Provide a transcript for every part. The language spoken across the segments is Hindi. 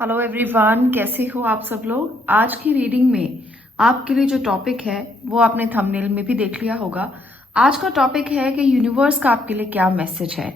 हेलो एवरीवन, कैसे हो आप सब लोग। आज की रीडिंग में आपके लिए जो टॉपिक है वो आपने थंबनेल में भी देख लिया होगा। आज का टॉपिक है कि यूनिवर्स का आपके लिए क्या मैसेज है।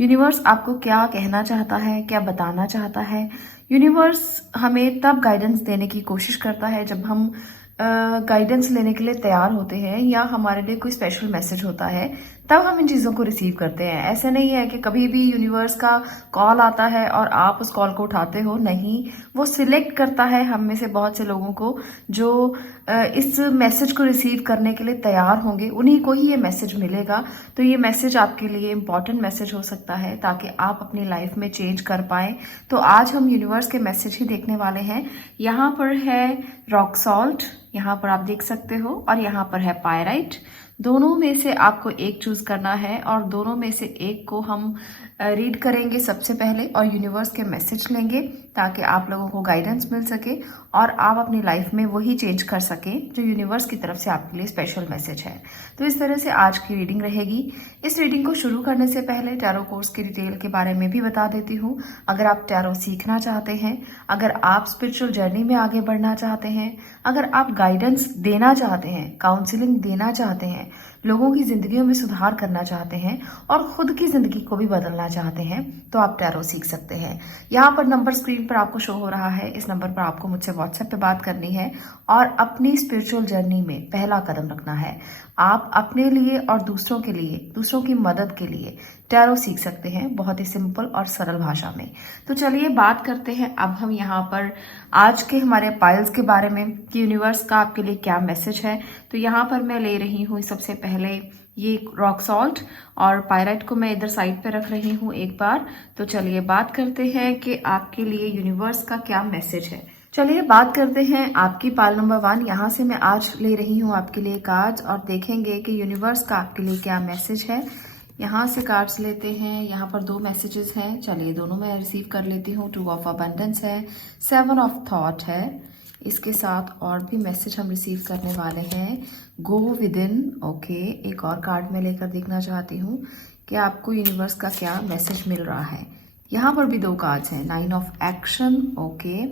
यूनिवर्स आपको क्या कहना चाहता है, क्या बताना चाहता है। यूनिवर्स हमें तब गाइडेंस देने की कोशिश करता है जब हम गाइडेंस लेने के लिए तैयार होते हैं या हमारे लिए कोई स्पेशल मैसेज होता है, तब हम इन चीज़ों को रिसीव करते हैं। ऐसे नहीं है कि कभी भी यूनिवर्स का कॉल आता है और आप उस कॉल को उठाते हो, नहीं। वो सिलेक्ट करता है हम में से बहुत से लोगों को जो इस मैसेज को रिसीव करने के लिए तैयार होंगे, उन्हीं को ही ये मैसेज मिलेगा। तो ये मैसेज आपके लिए इम्पॉर्टेंट मैसेज हो सकता है ताकि आप अपनी लाइफ में चेंज कर पाएं। तो आज हम यूनिवर्स के मैसेज ही देखने वाले हैं। यहाँ पर है रॉक सॉल्ट, यहाँ पर आप देख सकते हो, और यहाँ पर है पायराइट। दोनों में से आपको एक चूज करना है और दोनों में से एक को हम रीड करेंगे सबसे पहले और यूनिवर्स के मैसेज लेंगे ताकि आप लोगों को गाइडेंस मिल सके और आप अपनी लाइफ में वही चेंज कर सकें जो यूनिवर्स की तरफ से आपके लिए स्पेशल मैसेज है। तो इस तरह से आज की रीडिंग रहेगी। इस रीडिंग को शुरू करने से पहले टैरो कोर्स की डिटेल के बारे में भी बता देती हूँ। अगर आप टैरो सीखना चाहते हैं, अगर आप स्पिरिचुअल जर्नी में आगे बढ़ना चाहते हैं, अगर आप गाइडेंस देना चाहते हैं, काउंसलिंग देना चाहते हैं, लोगों की जिंदगियों में सुधार करना चाहते हैं और खुद की जिंदगी को भी बदलना चाहते हैं, तो आप टैरो सीख सकते हैं। यहाँ पर नंबर स्क्रीन पर आपको शो हो रहा है। इस नंबर पर आपको मुझसे व्हाट्सएप पे बात करनी है और अपनी स्पिरिचुअल जर्नी में पहला कदम रखना है। आप अपने लिए और दूसरों के लिए, दूसरों की मदद के लिए टैरो सीख सकते हैं बहुत ही सिंपल और सरल भाषा में। तो चलिए बात करते हैं अब हम यहाँ पर आज के हमारे पाइल्स के बारे में कि यूनिवर्स का आपके लिए क्या मैसेज है। तो यहाँ पर मैं ले रही हूँ सबसे पहले ये रॉक सॉल्ट और पायराइट को मैं इधर साइड पे रख रही हूँ एक बार। तो चलिए बात करते हैं कि आपके लिए यूनिवर्स का क्या मैसेज है। चलिए बात करते हैं आपकी पाल नंबर 1। यहाँ से मैं आज ले रही हूँ आपके लिए कार्ड्स और देखेंगे कि यूनिवर्स का आपके लिए क्या मैसेज है। यहाँ से कार्ड्स लेते हैं। यहाँ पर 2 मैसेजेस हैं, चलिए दोनों मैं रिसीव कर लेती हूँ। 2 ऑफ अबंडेंस है, 7 ऑफ थॉट है, इसके साथ और भी मैसेज हम रिसीव करने वाले हैं। Go with in, okay. एक और कार्ड मैं लेकर देखना चाहती हूँ कि आपको यूनिवर्स का क्या मैसेज मिल रहा है। यहाँ पर भी 2 कार्ड्स हैं, 9 ऑफ एक्शन, ओके,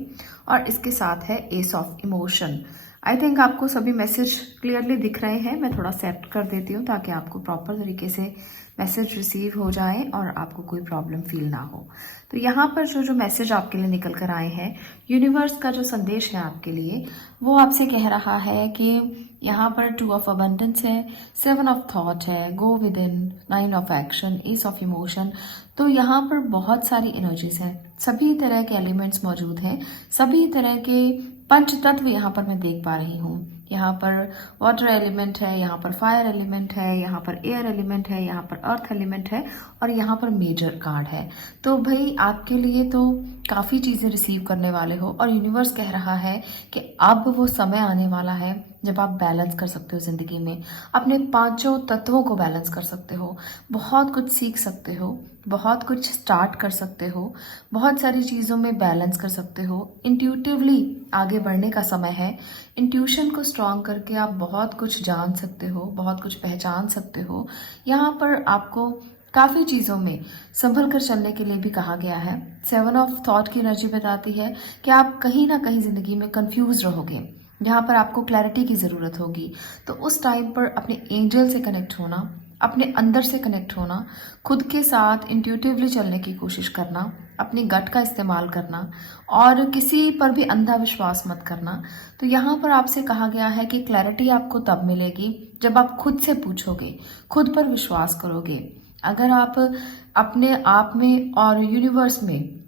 और इसके साथ है S of emotion. I think आपको सभी मैसेज क्लियरली दिख रहे हैं। मैं थोड़ा सेट कर देती हूँ ताकि आपको प्रॉपर तरीके से मैसेज रिसीव हो जाए और आपको कोई प्रॉब्लम फील ना हो। तो यहाँ पर जो मैसेज आपके लिए निकल कर आए हैं, यूनिवर्स का जो संदेश है आपके लिए, वो आपसे कह रहा है कि यहाँ पर 2 ऑफ अबंडेंस है, 7 ऑफ थॉट है, go with in, 9 of action, S of emotion. तो यहाँ पर बहुत सारी एनर्जीज हैं, सभी तरह के एलिमेंट्स मौजूद हैं, सभी तरह के पंच तत्व यहाँ पर मैं देख पा रही हूँ। यहाँ पर वाटर एलिमेंट है, यहाँ पर फायर एलिमेंट है, यहाँ पर एयर एलिमेंट है, यहाँ पर अर्थ एलिमेंट है और यहाँ पर मेजर कार्ड है। तो भाई आपके लिए तो काफ़ी चीज़ें रिसीव करने वाले हो और यूनिवर्स कह रहा है कि अब वो समय आने वाला है जब आप बैलेंस कर सकते हो ज़िंदगी में, अपने 5 तत्वों को बैलेंस कर सकते हो, बहुत कुछ सीख सकते हो, बहुत कुछ स्टार्ट कर सकते हो, बहुत सारी चीज़ों में बैलेंस कर सकते हो। इंट्यूटिवली आगे बढ़ने का समय है। इंट्यूशन को स्ट्रॉन्ग करके आप बहुत कुछ जान सकते हो, बहुत कुछ पहचान सकते हो। यहाँ पर आपको काफ़ी चीज़ों में संभल कर चलने के लिए भी कहा गया है। 7 ऑफ थॉट की एनर्जी बताती है कि आप कहीं ना कहीं ज़िंदगी में कंफ्यूज रहोगे, जहाँ पर आपको क्लैरिटी की ज़रूरत होगी। तो उस टाइम पर अपने एंजल से कनेक्ट होना, अपने अंदर से कनेक्ट होना, खुद के साथ इंट्यूटिवली चलने की कोशिश करना, अपनी गट का इस्तेमाल करना और किसी पर भी अंधा विश्वास मत करना। तो यहाँ पर आपसे कहा गया है कि क्लैरिटी आपको तब मिलेगी जब आप खुद से पूछोगे, खुद पर विश्वास करोगे। अगर आप अपने आप में और यूनिवर्स में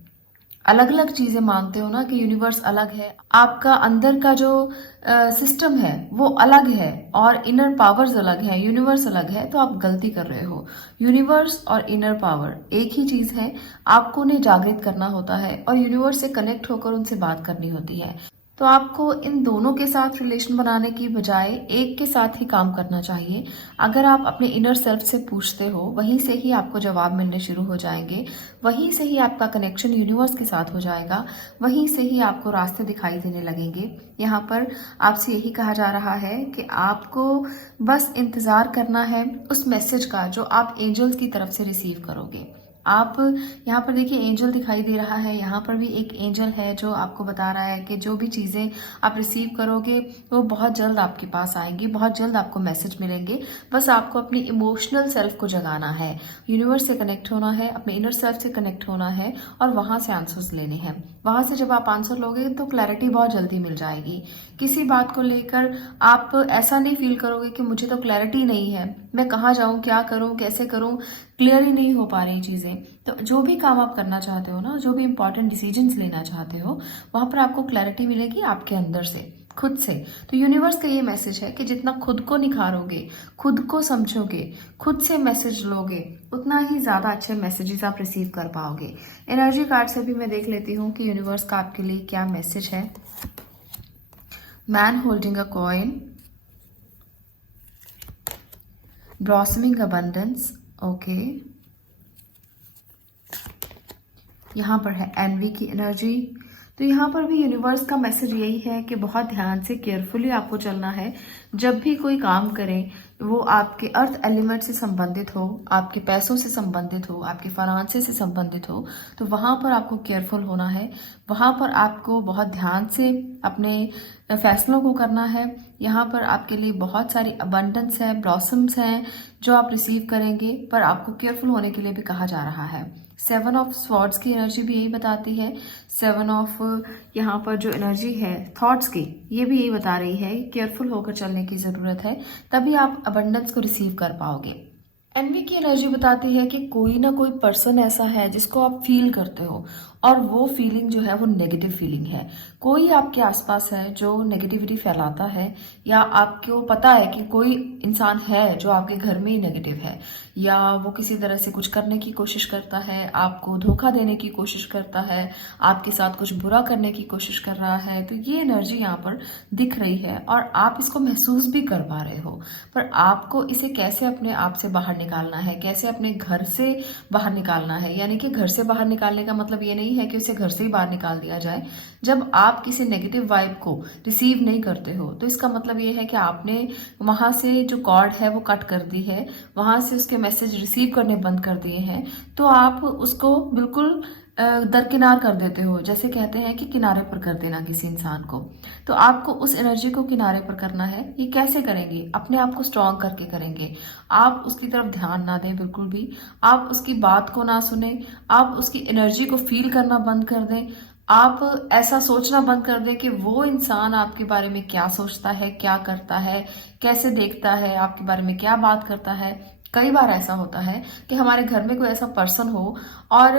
अलग अलग चीजें मानते हो ना कि यूनिवर्स अलग है, आपका अंदर का जो सिस्टम है वो अलग है और इनर पावर्स अलग है, यूनिवर्स अलग है, तो आप गलती कर रहे हो। यूनिवर्स और इनर पावर एक ही चीज है। आपको उन्हें जागृत करना होता है और यूनिवर्स से कनेक्ट होकर उनसे बात करनी होती है। तो आपको इन दोनों के साथ रिलेशन बनाने की बजाय एक के साथ ही काम करना चाहिए। अगर आप अपने इनर सेल्फ से पूछते हो, वहीं से ही आपको जवाब मिलने शुरू हो जाएंगे, वहीं से ही आपका कनेक्शन यूनिवर्स के साथ हो जाएगा, वहीं से ही आपको रास्ते दिखाई देने लगेंगे। यहाँ पर आपसे यही कहा जा रहा है कि आपको बस इंतज़ार करना है उस मैसेज का जो आप एंजल्स की तरफ से रिसीव करोगे। आप यहाँ पर देखिए एंजल दिखाई दे रहा है, यहाँ पर भी एक एंजल है जो आपको बता रहा है कि जो भी चीज़ें आप रिसीव करोगे वो बहुत जल्द आपके पास आएंगी, बहुत जल्द आपको मैसेज मिलेंगे। बस आपको अपनी इमोशनल सेल्फ को जगाना है, यूनिवर्स से कनेक्ट होना है, अपने इनर सेल्फ से कनेक्ट होना है और वहाँ से आंसर्स लेने हैं। वहाँ से जब आप आंसर लोगे तो क्लैरिटी बहुत जल्दी मिल जाएगी। किसी बात को लेकर आप ऐसा नहीं फील करोगे कि मुझे तो क्लैरिटी नहीं है, मैं कहाँ जाऊँ, क्या करूँ, कैसे करूँ, क्लियर ही नहीं हो पा रही चीज़ें। तो जो भी काम आप करना चाहते हो ना, जो भी इंपॉर्टेंट डिसीजंस लेना चाहते हो, वहाँ पर आपको क्लैरिटी मिलेगी आपके अंदर से, खुद से। तो यूनिवर्स का ये मैसेज है कि जितना खुद को निखारोगे, खुद को समझोगे, खुद से मैसेज लोगे, उतना ही ज़्यादा अच्छे मैसेजेस आप रिसीव कर पाओगे। एनर्जी कार्ड से भी मैं देख लेती हूँ कि यूनिवर्स का आपके लिए क्या मैसेज है। Man holding a coin, blossoming abundance, okay. यहाँ पर है एनवी की एनर्जी। तो यहाँ पर भी यूनिवर्स का मैसेज यही है कि बहुत ध्यान से केयरफुली आपको चलना है। जब भी कोई काम करें वो आपके अर्थ एलिमेंट से संबंधित हो, आपके पैसों से संबंधित हो, आपके फाइनेंसेस से संबंधित हो, तो वहाँ पर आपको केयरफुल होना है। वहाँ पर आपको बहुत ध्यान से अपने फैसलों को करना है। यहाँ पर आपके लिए बहुत सारी अबंडेंस है, ब्लॉसम्स हैं जो आप रिसीव करेंगे, पर आपको केयरफुल होने के लिए भी कहा जा रहा है। 7 ऑफ स्वॉर्ड्स की एनर्जी भी यही बताती है। 7 ऑफ यहाँ पर जो एनर्जी है थॉट्स की, ये भी यही बता रही है केयरफुल होकर चलने की ज़रूरत है, तभी आप अबंडेंस को रिसीव कर पाओगे। एनवी की एनर्जी बताती है कि कोई ना कोई पर्सन ऐसा है जिसको आप फील करते हो और वो फीलिंग जो है वो नेगेटिव फीलिंग है। कोई आपके आसपास है जो नेगेटिविटी फैलाता है, या आपको पता है कि कोई इंसान है जो आपके घर में ही नेगेटिव है, या वो किसी तरह से कुछ करने की कोशिश करता है, आपको धोखा देने की कोशिश करता है, आपके साथ कुछ बुरा करने की कोशिश कर रहा है। तो ये एनर्जी यहाँ पर दिख रही है और आप इसको महसूस भी कर पा रहे हो, पर आपको इसे कैसे अपने आप से बाहर निकालना है, कैसे अपने घर से बाहर निकालना है। यानी कि घर से बाहर निकालने का मतलब ये नहीं है कि उसे घर से ही बाहर निकाल दिया जाए। जब आप किसी नेगेटिव वाइब को रिसीव नहीं करते हो तो इसका मतलब ये है कि आपने वहां से जो कॉर्ड है वो कट कर दी है, वहां से उसके मैसेज रिसीव करने बंद कर दिए हैं। तो आप उसको बिल्कुल दरकिनार कर देते हो। जैसे कहते हैं कि किनारे पर कर देना किसी इंसान को, तो आपको उस एनर्जी को किनारे पर करना है। ये कैसे करेंगे? अपने आप को स्ट्रांग करके करेंगे। आप उसकी तरफ ध्यान ना दें बिल्कुल भी, आप उसकी बात को ना सुने, आप उसकी एनर्जी को फील करना बंद कर दें। आप ऐसा सोचना बंद कर दें कि वो इंसान आपके बारे में क्या सोचता है, क्या करता है, कैसे देखता है, आपके बारे में क्या बात करता है। कई बार ऐसा होता है कि हमारे घर में कोई ऐसा पर्सन हो, और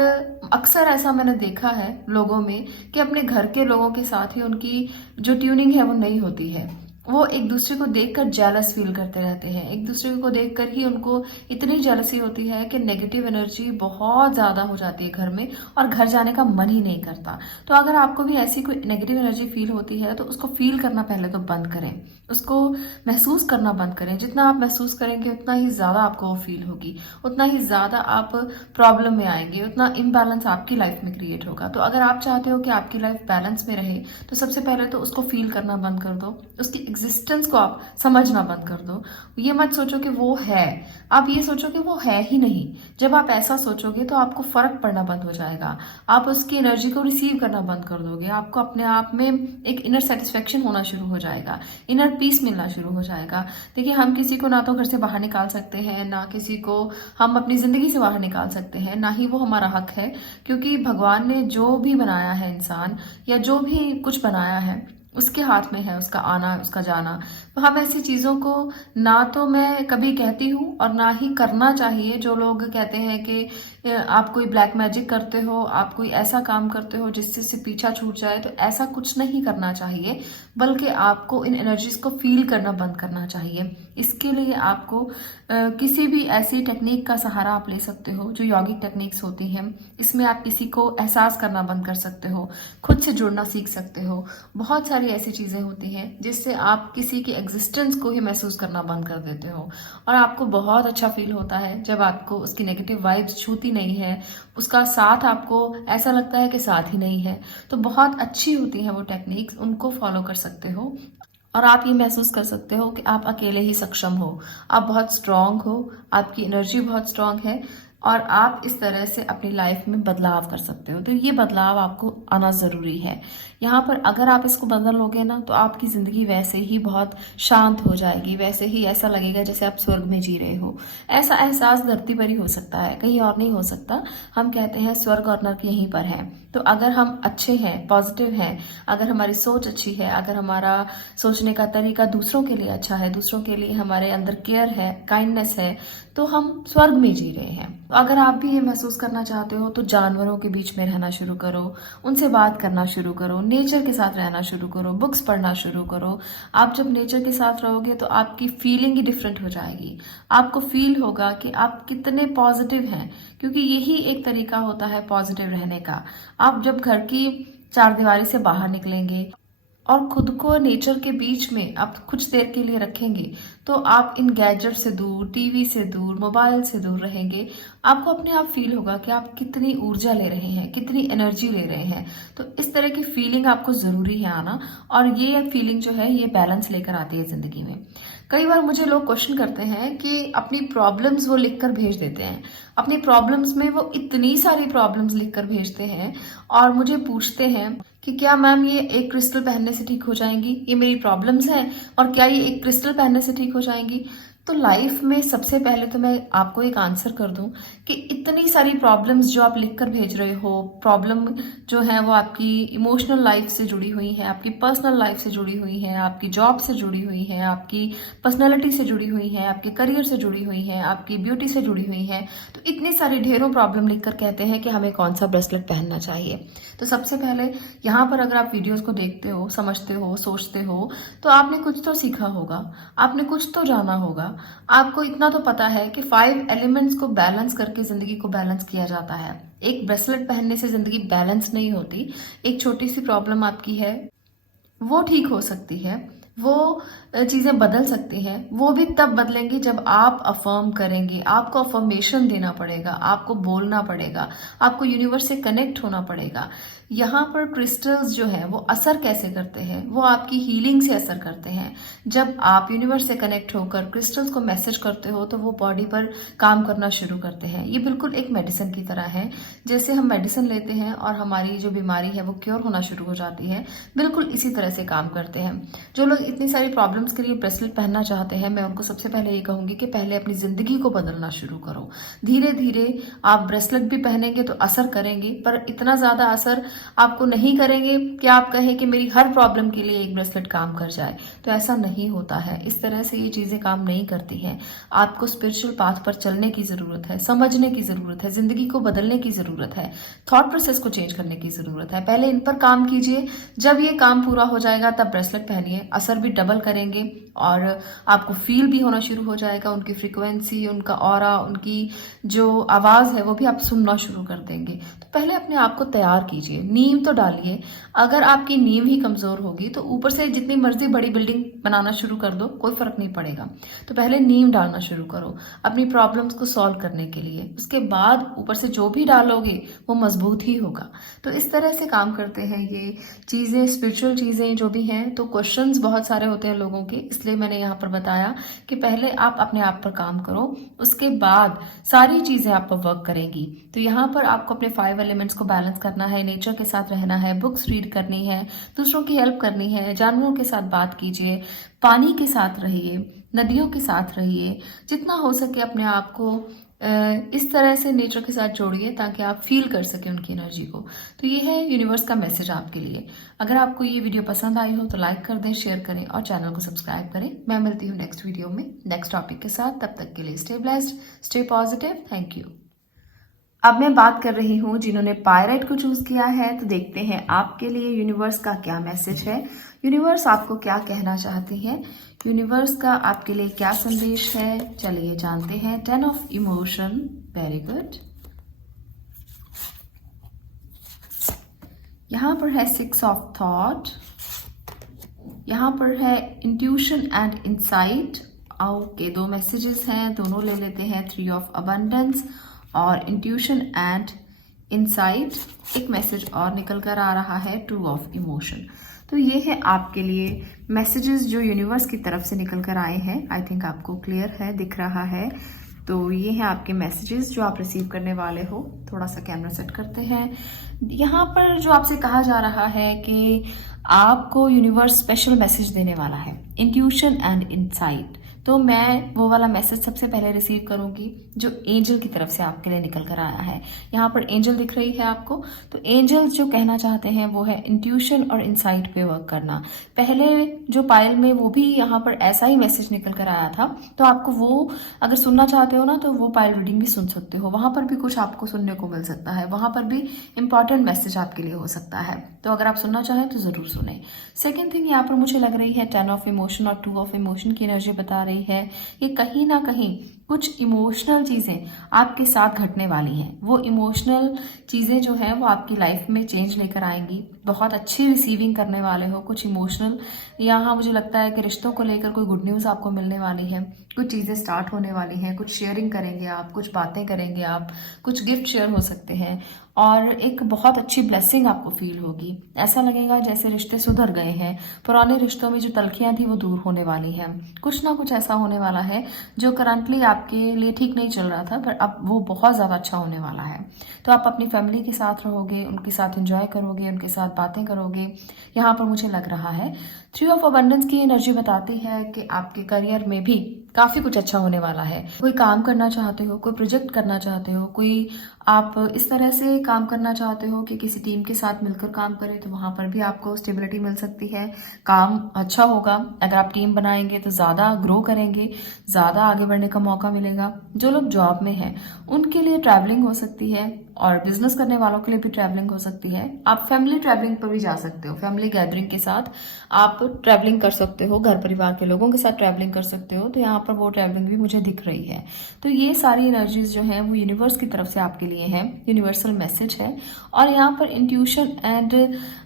अक्सर ऐसा मैंने देखा है लोगों में कि अपने घर के लोगों के साथ ही उनकी जो ट्यूनिंग है वो नहीं होती है। वो एक दूसरे को देखकर जेलस फील करते रहते हैं, एक दूसरे को देखकर ही उनको इतनी जेलसी होती है कि नेगेटिव एनर्जी बहुत ज़्यादा हो जाती है घर में और घर जाने का मन ही नहीं करता। तो अगर आपको भी ऐसी कोई नेगेटिव एनर्जी फील होती है तो उसको फील करना पहले तो बंद करें, उसको महसूस करना बंद करें। जितना आप महसूस करेंगे उतना ही ज़्यादा आपको वो फील होगी, उतना ही ज़्यादा आप प्रॉब्लम में आएंगे, उतना इम्बैलेंस आपकी लाइफ में क्रिएट होगा। तो अगर आप चाहते हो कि आपकी लाइफ बैलेंस में रहे तो सबसे पहले तो उसको फील करना बंद कर दो, उसकी एग्जिस्टेंस को आप समझना बंद कर दो। ये मत सोचो कि वो है, आप ये सोचो कि वो है ही नहीं। जब आप ऐसा सोचोगे तो आपको फर्क पड़ना बंद हो जाएगा, आप उसकी एनर्जी को रिसीव करना बंद कर दोगे, आपको अपने आप में एक इनर सेटिस्फेक्शन होना शुरू हो जाएगा, इनर पीस मिलना शुरू हो जाएगा। देखिए, हम किसी को ना तो घर से बाहर निकाल सकते हैं, ना किसी को हम अपनी जिंदगी से बाहर निकाल सकते हैं, ना ही वो हमारा हक है, क्योंकि भगवान ने जो भी बनाया है इंसान या जो भी कुछ बनाया है उसके हाथ में है उसका आना, उसका जाना। तो हम ऐसी चीज़ों को ना तो मैं कभी कहती हूँ और ना ही करना चाहिए। जो लोग कहते हैं कि आप कोई ब्लैक मैजिक करते हो, आप कोई ऐसा काम करते हो जिससे से पीछा छूट जाए, तो ऐसा कुछ नहीं करना चाहिए, बल्कि आपको इन एनर्जीज को फील करना बंद करना चाहिए। इसके लिए आपको किसी भी ऐसी टेक्निक का सहारा आप ले सकते हो जो यौगिक टेक्निक्स होती हैं। इसमें आप किसी को एहसास करना बंद कर सकते हो, खुद से जुड़ना सीख सकते हो। बहुत सारी ऐसी चीज़ें होती हैं जिससे आप किसी की एग्जिस्टेंस को ही महसूस करना बंद कर देते हो, और आपको बहुत अच्छा फील होता है जब आपको उसकी नेगेटिव वाइब्स छूती नहीं है, उसका साथ आपको ऐसा लगता है कि साथ ही नहीं है। तो बहुत अच्छी होती हैं वो टेक्निक्स, उनको फॉलो कर सकते हो और आप ये महसूस कर सकते हो कि आप अकेले ही सक्षम हो, आप बहुत स्ट्रांग हो, आपकी एनर्जी बहुत स्ट्रांग है। और आप इस तरह से अपनी लाइफ में बदलाव कर सकते हो। तो ये बदलाव आपको आना ज़रूरी है। यहाँ पर अगर आप इसको बदल लोगे ना तो आपकी ज़िंदगी वैसे ही बहुत शांत हो जाएगी, वैसे ही ऐसा लगेगा जैसे आप स्वर्ग में जी रहे हो। ऐसा एहसास धरती पर ही हो सकता है, कहीं और नहीं हो सकता। हम कहते हैं स्वर्ग और नर्क यहीं पर है। तो अगर हम अच्छे हैं, पॉजिटिव हैं, अगर हमारी सोच अच्छी है, अगर हमारा सोचने का तरीका दूसरों के लिए अच्छा है, दूसरों के लिए हमारे अंदर केयर है, काइंडनेस है, तो हम स्वर्ग में जी रहे हैं। तो अगर आप भी ये महसूस करना चाहते हो तो जानवरों के बीच में रहना शुरू करो, उनसे बात करना शुरू करो, नेचर के साथ रहना शुरू करो, बुक्स पढ़ना शुरू करो। आप जब नेचर के साथ रहोगे तो आपकी फीलिंग ही डिफरेंट हो जाएगी। आपको फील होगा कि आप कितने पॉजिटिव हैं, क्योंकि यही एक तरीका होता है पॉजिटिव रहने का। आप जब घर की चारदीवारी से बाहर निकलेंगे और खुद को नेचर के बीच में आप कुछ देर के लिए रखेंगे तो आप इन गैजेट से दूर, टीवी से दूर, मोबाइल से दूर रहेंगे। आपको अपने आप फील होगा कि आप कितनी ऊर्जा ले रहे हैं, कितनी एनर्जी ले रहे हैं। तो इस तरह की फीलिंग आपको ज़रूरी है आना, और ये फीलिंग जो है ये बैलेंस लेकर आती है ज़िंदगी में। कई बार मुझे लोग क्वेश्चन करते हैं कि अपनी प्रॉब्लम्स वो लिखकर भेज देते हैं। अपनी प्रॉब्लम्स में वो इतनी सारी प्रॉब्लम्स लिखकर भेजते हैं और मुझे पूछते हैं कि क्या मैम ये एक क्रिस्टल पहनने से ठीक हो जाएंगी, ये मेरी प्रॉब्लम्स हैं और क्या ये एक क्रिस्टल पहनने से ठीक हो जाएंगी। तो लाइफ में सबसे पहले तो मैं आपको एक आंसर कर दूं कि इतनी सारी प्रॉब्लम्स जो आप लिखकर भेज रहे हो, प्रॉब्लम जो है वो आपकी इमोशनल लाइफ से जुड़ी हुई है, आपकी पर्सनल लाइफ से जुड़ी हुई है, आपकी जॉब से जुड़ी हुई है, आपकी पर्सनैलिटी से जुड़ी हुई है, आपके करियर से जुड़ी हुई है, आपकी ब्यूटी से जुड़ी हुई है। तो इतनी सारी ढेरों प्रॉब्लम लिखकर कहते हैं कि हमें कौन सा ब्रेसलेट पहनना चाहिए। तो सबसे पहले यहाँ पर अगर आप वीडियोस को देखते हो, समझते हो, सोचते हो, तो आपने कुछ तो सीखा होगा, आपने कुछ तो जाना होगा। आपको इतना तो पता है कि 5 एलिमेंट्स को बैलेंस करके जिंदगी को बैलेंस किया जाता है। एक ब्रेसलेट पहनने से जिंदगी बैलेंस नहीं होती। एक छोटी सी प्रॉब्लम आपकी है वो ठीक हो सकती है, वो चीज़ें बदल सकती हैं, वो भी तब बदलेंगी जब आप अफर्म करेंगे। आपको अफर्मेशन देना पड़ेगा, आपको बोलना पड़ेगा, आपको यूनिवर्स से कनेक्ट होना पड़ेगा। यहाँ पर क्रिस्टल्स जो हैं वो असर कैसे करते हैं, वो आपकी हीलिंग से असर करते हैं। जब आप यूनिवर्स से कनेक्ट होकर क्रिस्टल्स को मैसेज करते हो तो वो बॉडी पर काम करना शुरू करते हैं। ये बिल्कुल एक मेडिसिन की तरह है। जैसे हम मेडिसिन लेते हैं और हमारी जो बीमारी है वो क्योर होना शुरू हो जाती है, बिल्कुल इसी तरह से काम करते हैं। जो लोग इतनी सारी प्रॉब्लम्स के लिए ब्रेसलेट पहनना चाहते हैं, मैं उनको सबसे पहले ये कहूंगी कि पहले अपनी जिंदगी को बदलना शुरू करो। धीरे धीरे आप ब्रेसलेट भी पहनेंगे तो असर करेंगे, पर इतना ज्यादा असर आपको नहीं करेंगे कि आप कहें कि मेरी हर प्रॉब्लम के लिए एक ब्रेसलेट काम कर जाए। तो ऐसा नहीं होता है, इस तरह से ये चीजें काम नहीं करती हैं। आपको स्पिरिचुअल पाथ पर चलने की जरूरत है, समझने की जरूरत है, जिंदगी को बदलने की जरूरत है, थॉट प्रोसेस को चेंज करने की जरूरत है। पहले इन पर काम कीजिए, जब ये काम पूरा हो जाएगा तब ब्रेसलेट पहनिए। असर भी डबल करेंगे और आपको फील भी होना शुरू हो जाएगा। उनकी फ्रीक्वेंसी, उनका ऑरा, उनकी जो आवाज है वो भी आप सुनना शुरू कर देंगे। तो पहले अपने आप को तैयार कीजिए, नींव तो डालिए। अगर आपकी नींव ही कमजोर होगी तो ऊपर से जितनी मर्जी बड़ी बिल्डिंग बनाना शुरू कर दो, कोई फर्क नहीं पड़ेगा। तो पहले नींव डालना शुरू करो अपनी प्रॉब्लम्स को सॉल्व करने के लिए। उसके बाद ऊपर से जो भी डालोगे वो मजबूत ही होगा। तो इस तरह से काम करते हैं ये चीजें, स्पिरिचुअल चीजें जो भी हैं। तो क्वेश्चंस बहुत सारे होते हैं लोगों के, इसलिए मैंने यहाँ पर बताया कि पहले आप अपने आप पर काम करो, उसके बाद सारी चीजें आप पर वर्क करेंगी। तो यहाँ पर आपको अपने 5 एलिमेंट्स को बैलेंस करना है, नेचर के साथ रहना है, बुक्स रीड करनी है, दूसरों की हेल्प करनी है, जानवरों के साथ बात कीजिए, पानी के साथ रहिए, नदियों के साथ रहिए। जितना हो सके अपने आप को इस तरह से नेचर के साथ जोड़िए ताकि आप फील कर सकें उनकी एनर्जी को। तो ये है यूनिवर्स का मैसेज आपके लिए। अगर आपको ये वीडियो पसंद आई हो तो लाइक कर दें, शेयर करें और चैनल को सब्सक्राइब करें। मैं मिलती हूँ नेक्स्ट वीडियो में नेक्स्ट टॉपिक के साथ। तब तक के लिए stay blessed, stay positive. Thank you. अब मैं बात कर रही हूँ जिन्होंने पायरेट को चूज किया है। तो देखते हैं आपके लिए यूनिवर्स का क्या मैसेज है, यूनिवर्स आपको क्या कहना चाहती है, यूनिवर्स का आपके लिए क्या संदेश है। चलिए जानते हैं। 10 ऑफ इमोशन, वेरी गुड। यहाँ पर है 6 ऑफ थॉट, यहाँ पर है intuition and insight. Okay, 2 messages हैं, दोनों ले लेते हैं। 3 ऑफ अबंडेंस और इंट्यूशन एंड इंसाइट। एक मैसेज और निकल कर आ रहा है, 2 ऑफ इमोशन। तो ये है आपके लिए मैसेजेस जो यूनिवर्स की तरफ से निकल कर आए हैं। आई थिंक आपको क्लियर है, दिख रहा है। तो ये हैं आपके मैसेजेस जो आप रिसीव करने वाले हो। थोड़ा सा कैमरा सेट करते हैं। यहाँ पर जो आपसे कहा जा रहा है कि आपको यूनिवर्स स्पेशल मैसेज देने वाला है, इंट्यूशन एंड इनसाइट। तो मैं वो वाला मैसेज सबसे पहले रिसीव करूंगी जो एंजल की तरफ से आपके लिए निकल कर आया है। यहाँ पर एंजल दिख रही है आपको, तो एंजल्स जो कहना चाहते हैं वो है इंट्यूशन और इनसाइट पे वर्क करना। पहले जो पायल में वो भी यहाँ पर ऐसा ही मैसेज निकल कर आया था, तो आपको वो अगर सुनना चाहते हो ना तो वो पायल रीडिंग भी सुन सकते हो। वहां पर भी कुछ आपको सुनने को मिल सकता है, वहां पर भी इंपॉर्टेंट मैसेज आपके लिए हो सकता है। तो अगर आप सुनना चाहें तो जरूर सुने। सेकेंड थिंग यहाँ पर मुझे लग रही है 10 ऑफ इमोशन और 2 ऑफ इमोशन की एनर्जी बता रही है कि कहीं ना कहीं कुछ इमोशनल चीजें आपके साथ घटने वाली हैं। वो इमोशनल चीजें जो हैं वो आपकी लाइफ में चेंज लेकर आएंगी। बहुत अच्छी रिसीविंग करने वाले हो कुछ इमोशनल। यहाँ मुझे लगता है कि रिश्तों को लेकर कोई गुड न्यूज आपको मिलने वाली है, कुछ चीजें स्टार्ट होने वाली हैं, कुछ शेयरिंग करेंगे आप, कुछ बातें करेंगे आप, कुछ गिफ्ट शेयर हो सकते हैं और एक बहुत अच्छी ब्लेसिंग आपको फील होगी। ऐसा लगेगा जैसे रिश्ते सुधर गए हैं, पुराने रिश्तों में जो तलखियां थी वो दूर होने वाली हैं। कुछ ना कुछ ऐसा होने वाला है जो करंटली आपके लिए ठीक नहीं चल रहा था, पर अब वो बहुत ज्यादा अच्छा होने वाला है। तो आप अपनी फैमिली के साथ रहोगे, उनके साथ एंजॉय करोगे, उनके साथ बातें करोगे, यहाँ पर मुझे लग रहा है। 3 ऑफ अबंडेंस की एनर्जी बताती है कि आपके करियर में भी काफी कुछ अच्छा होने वाला है। कोई काम करना चाहते हो, कोई प्रोजेक्ट करना चाहते हो, कोई आप इस तरह से काम करना चाहते हो कि किसी टीम के साथ मिलकर काम करें, तो वहां पर भी आपको स्टेबिलिटी मिल सकती है। काम अच्छा होगा। अगर आप टीम बनाएंगे तो ज्यादा ग्रो करेंगे, ज्यादा आगे बढ़ने का मौका मिलेगा। जो लोग जॉब में हैं उनके लिए ट्रैवलिंग हो सकती है और बिजनेस करने वालों के लिए भी ट्रैवलिंग हो सकती है। आप फैमिली ट्रैवलिंग पर भी जा सकते हो, फैमिली गैदरिंग के साथ आप ट्रैवलिंग कर सकते हो, घर परिवार के लोगों के साथ ट्रैवलिंग कर सकते हो। तो यहाँ पर वो ट्रैवलिंग भी मुझे दिख रही है। तो ये सारी एनर्जीज जो हैं वो यूनिवर्स की तरफ से आपके लिए हैं, यूनिवर्सल मैसेज है। और यहाँ पर इंट्यूशन एंड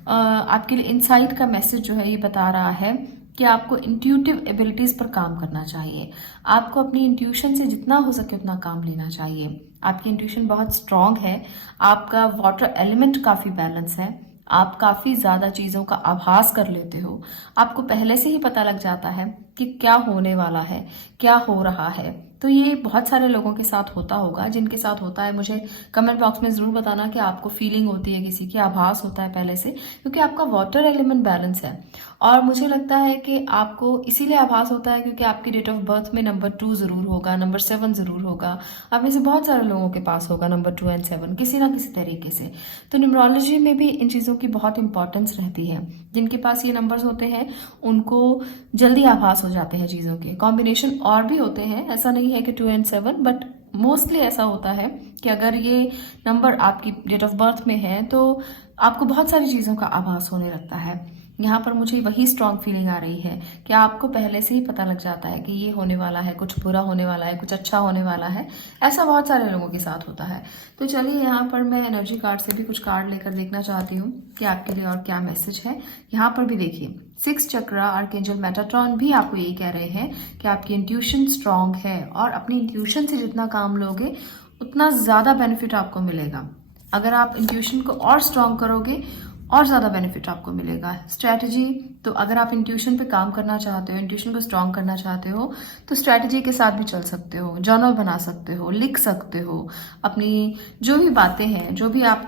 आपके लिए इनसाइट का मैसेज जो है ये बता रहा है कि आपको इंट्यूटिव एबिलिटीज पर काम करना चाहिए। आपको अपनी इंट्यूशन से जितना हो सके उतना काम लेना चाहिए। आपकी इंट्यूशन बहुत स्ट्रांग है, आपका वाटर एलिमेंट काफी बैलेंस है, आप काफी ज्यादा चीजों का आभास कर लेते हो। आपको पहले से ही पता लग जाता है कि क्या होने वाला है, क्या हो रहा है। तो ये बहुत सारे लोगों के साथ होता होगा। जिनके साथ होता है मुझे कमेंट बॉक्स में जरूर बताना कि आपको फीलिंग होती है, किसी की आभास होता है पहले से, क्योंकि आपका वाटर एलिमेंट बैलेंस है। और मुझे लगता है कि आपको इसीलिए आभास होता है क्योंकि आपकी डेट ऑफ बर्थ में नंबर 2 जरूर होगा, नंबर 7 जरूर होगा। आप में से बहुत सारे लोगों के पास होगा नंबर 2 एंड 7 किसी ना किसी तरीके से। तो न्यूमरोलॉजी में भी इन चीजों की बहुत इंपॉर्टेंस रहती है। जिनके पास ये नंबर्स होते हैं उनको जल्दी आभास हो जाते हैं चीजों के। कॉम्बिनेशन और भी होते हैं, ऐसा नहीं है कि 2 एंड 7, बट मोस्टली ऐसा होता है कि अगर ये नंबर आपकी डेट ऑफ बर्थ में है तो आपको बहुत सारी चीजों का आभास होने लगता है। यहाँ पर मुझे वही स्ट्रांग फीलिंग आ रही है कि आपको पहले से ही पता लग जाता है कि ये होने वाला है, कुछ बुरा होने वाला है, कुछ अच्छा होने वाला है। ऐसा बहुत सारे लोगों के साथ होता है। तो चलिए यहाँ पर मैं एनर्जी कार्ड से भी कुछ कार्ड लेकर देखना चाहती हूँ कि आपके लिए और क्या मैसेज है। यहाँ पर भी देखिए 6 चक्र आर्कएंजल मेटाट्रॉन भी आपको यही कह रहे हैं कि आपकी इंट्यूशन स्ट्रांग है और अपनी इंट्यूशन से जितना काम लोगे उतना ज्यादा बेनिफिट आपको मिलेगा। अगर आप इंट्यूशन को और स्ट्रांग करोगे और ज्यादा बेनिफिट आपको मिलेगा। स्ट्रैटेजी, तो अगर आप इंट्यूशन पे काम करना चाहते हो, इंट्यूशन को स्ट्रांग करना चाहते हो, तो स्ट्रैटेजी के साथ भी चल सकते हो, जर्नल बना सकते हो, लिख सकते हो अपनी जो भी बातें हैं, जो भी आप।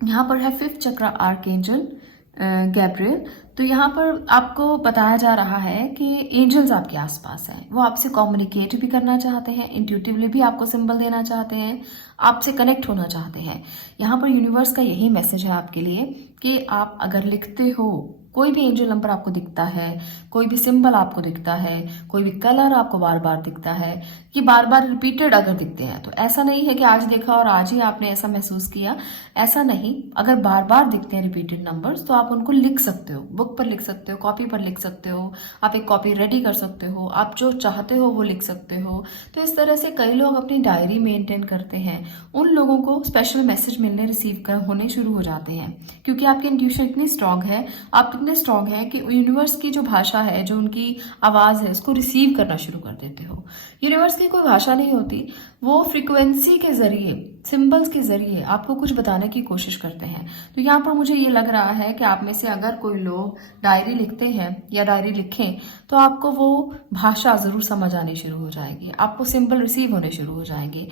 यहाँ पर है 5th चक्र आर्कएंजल गैब्रियल। तो यहाँ पर आपको बताया जा रहा है कि एंजल्स आपके आसपास हैं, वो आपसे कम्युनिकेट भी करना चाहते हैं, इंट्यूटिवली भी आपको सिंबल देना चाहते हैं, आपसे कनेक्ट होना चाहते हैं। यहाँ पर यूनिवर्स का यही मैसेज है आपके लिए कि आप अगर लिखते हो, कोई भी एंजल नंबर आपको दिखता है, कोई भी सिंबल आपको दिखता है, कोई भी कलर आपको बार बार दिखता है, कि बार बार रिपीटेड अगर दिखते हैं, तो ऐसा नहीं है कि आज देखा और आज ही आपने ऐसा महसूस किया, ऐसा नहीं। अगर बार बार दिखते हैं रिपीटेड नंबर्स तो आप उनको लिख सकते हो, बुक पर लिख सकते हो, कॉपी पर लिख सकते हो, आप एक कॉपी रेडी कर सकते हो, आप जो चाहते हो वो लिख सकते हो। तो इस तरह से कई लोग अपनी डायरी मेंटेन करते हैं। उन लोगों को स्पेशल मैसेज मिलने रिसीव होने शुरू हो जाते हैं क्योंकि आपकी इंट्यूशन इतनी स्ट्रांग है, आप इतने स्ट्रांग हैं कि यूनिवर्स की जो भाषा है, जो उनकी आवाज़ है, उसको रिसीव करना शुरू कर देते हो। यूनिवर्स की कोई भाषा नहीं होती, वो फ्रीक्वेंसी के जरिए, सिंबल्स के जरिए आपको कुछ बताने की कोशिश करते हैं। तो यहाँ पर मुझे ये लग रहा है कि आप में से अगर कोई लोग डायरी लिखते हैं या डायरी लिखें तो आपको वो भाषा ज़रूर समझ आनी शुरू हो जाएगी, आपको सिंबल रिसीव होने शुरू हो जाएंगे।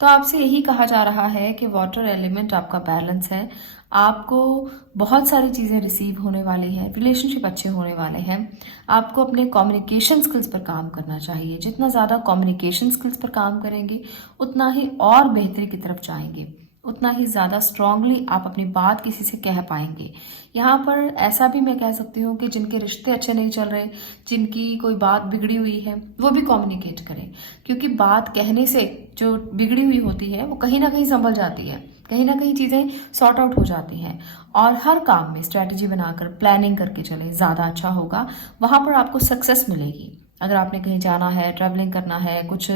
तो आपसे यही कहा जा रहा है कि वाटर एलिमेंट आपका बैलेंस है, आपको बहुत सारी चीज़ें रिसीव होने वाली हैं, रिलेशनशिप अच्छे होने वाले हैं। आपको अपने कम्युनिकेशन स्किल्स पर काम करना चाहिए। जितना ज़्यादा कम्युनिकेशन स्किल्स पर काम करेंगे उतना ही और बेहतरी की तरफ जाएंगे, उतना ही ज़्यादा स्ट्रांगली आप अपनी बात किसी से कह पाएंगे। यहाँ पर ऐसा भी मैं कह सकती हूँ कि जिनके रिश्ते अच्छे नहीं चल रहे, जिनकी कोई बात बिगड़ी हुई है, वो भी कम्युनिकेट करें, क्योंकि बात कहने से जो बिगड़ी हुई होती है वो कहीं ना कहीं संभल जाती है, कहीं ना कहीं चीज़ें सॉर्ट आउट हो जाती हैं। और हर काम में स्ट्रैटेजी बनाकर प्लानिंग करके चले, ज़्यादा अच्छा होगा, वहाँ पर आपको सक्सेस मिलेगी। अगर आपने कहीं जाना है, ट्रैवलिंग करना है, कुछ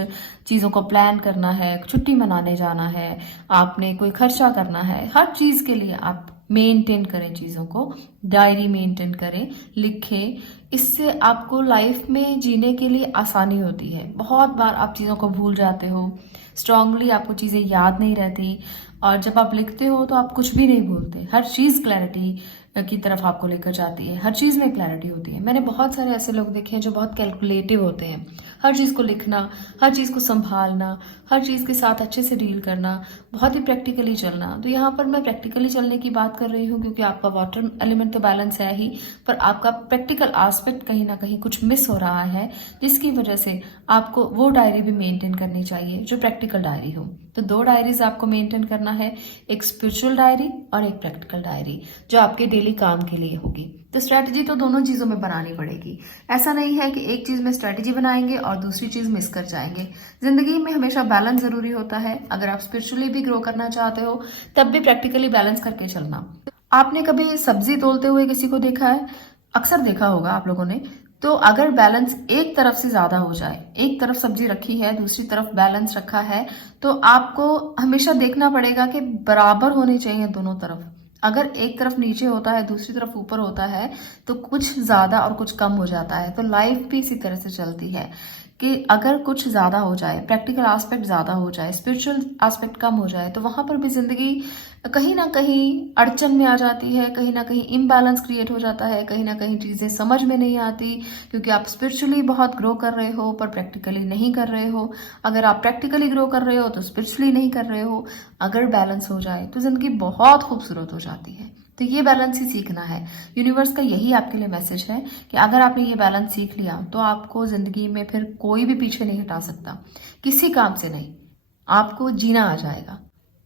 चीज़ों को प्लान करना है, छुट्टी मनाने जाना है, आपने कोई खर्चा करना है, हर चीज़ के लिए आप मेंटेन करें चीज़ों को, डायरी मेंटेन करें, लिखें। इससे आपको लाइफ में जीने के लिए आसानी होती है। बहुत बार आप चीज़ों को भूल जाते हो, स्ट्रांगली आपको चीज़ें याद नहीं रहती, और जब आप लिखते हो तो आप कुछ भी नहीं भूलते। हर चीज़ क्लैरिटी की तरफ आपको लेकर जाती है, हर चीज़ में क्लैरिटी होती है। मैंने बहुत सारे ऐसे लोग देखे हैं जो बहुत कैलकुलेटिव होते हैं। हर चीज़ को लिखना, हर चीज़ को संभालना, हर चीज़ के साथ अच्छे से डील करना, बहुत ही प्रैक्टिकली चलना। तो यहाँ पर मैं प्रैक्टिकली चलने की बात कर रही हूँ, क्योंकि आपका वाटर एलिमेंट तो बैलेंस है ही, पर आपका प्रैक्टिकल एस्पेक्ट कहीं ना कहीं कुछ मिस हो रहा है, जिसकी वजह से आपको वो डायरी भी मेंटेन करनी चाहिए जो प्रैक्टिकल डायरी हो। तो 2 डायरीज आपको मेंटेन करना है, एक स्पिरिचुअल डायरी और एक प्रैक्टिकल डायरी, जो आपके डेली काम के लिए होगी। तो स्ट्रैटेजी तो दोनों चीज़ों में बनानी पड़ेगी। ऐसा नहीं है कि एक चीज़ में स्ट्रैटेजी बनाएंगे और दूसरी चीज़ मिस कर जाएंगे। जिंदगी में हमेशा बैलेंस ज़रूरी होता है। अगर आप स्पिरिचुअली भी ग्रो करना चाहते हो तब भी प्रैक्टिकली बैलेंस करके चलना। आपने कभी सब्जी तोलते हुए किसी को देखा है? अक्सर देखा होगा आप लोगों ने। तो अगर बैलेंस एक तरफ से ज्यादा हो जाए, एक तरफ सब्जी रखी है, दूसरी तरफ बैलेंस रखा है, तो आपको हमेशा देखना पड़ेगा कि बराबर होनी चाहिए दोनों तरफ। अगर एक तरफ नीचे होता है, दूसरी तरफ ऊपर होता है, तो कुछ ज्यादा और कुछ कम हो जाता है। तो लाइफ भी इसी तरह से चलती है कि अगर कुछ ज्यादा हो जाए, प्रैक्टिकल एस्पेक्ट ज्यादा हो जाए, स्पिरिचुअल एस्पेक्ट कम हो जाए, तो वहां पर भी जिंदगी कहीं ना कहीं अड़चन में आ जाती है, कहीं ना कहीं इम्बैलेंस क्रिएट हो जाता है, कहीं ना कहीं चीजें समझ में नहीं आती, क्योंकि आप स्पिरिचुअली बहुत ग्रो कर रहे हो पर प्रैक्टिकली नहीं कर रहे हो। अगर आप प्रैक्टिकली ग्रो कर रहे हो तो स्पिरिचुअली नहीं कर रहे हो। अगर बैलेंस हो जाए तो जिंदगी बहुत खूबसूरत हो जाती है। तो ये बैलेंस ही सीखना है। यूनिवर्स का यही आपके लिए मैसेज है कि अगर आपने ये बैलेंस सीख लिया तो आपको जिंदगी में फिर कोई भी पीछे नहीं हटा सकता, किसी काम से नहीं। आपको जीना आ जाएगा।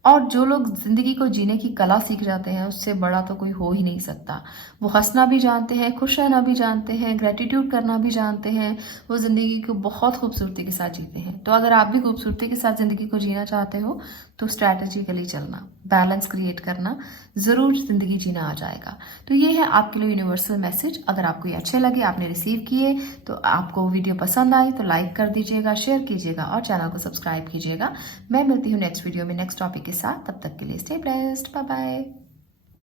और जो लोग जिंदगी को जीने की कला सीख जाते हैं, उससे बड़ा तो कोई हो ही नहीं सकता। वो हंसना भी जानते हैं, खुश रहना भी जानते हैं, ग्रेटिट्यूड करना भी जानते हैं। वो जिंदगी को बहुत खूबसूरती के साथ जीते हैं। तो अगर आप भी खूबसूरती के साथ जिंदगी को जीना चाहते हो तो स्ट्रैटेजिकली चलना, बैलेंस क्रिएट करना, जरूर जिंदगी जीना आ जाएगा। तो ये है आपके लिए यूनिवर्सल मैसेज। अगर आपको ये अच्छे लगे, आपने रिसीव किए, तो आपको वीडियो पसंद आई तो लाइक कर दीजिएगा, शेयर कीजिएगा और चैनल को सब्सक्राइब कीजिएगा। मैं मिलती हूँ नेक्स्ट वीडियो में नेक्स्ट टॉपिक के साथ। तब तक के लिए स्टे ब्लेस्ड, बाय बाय।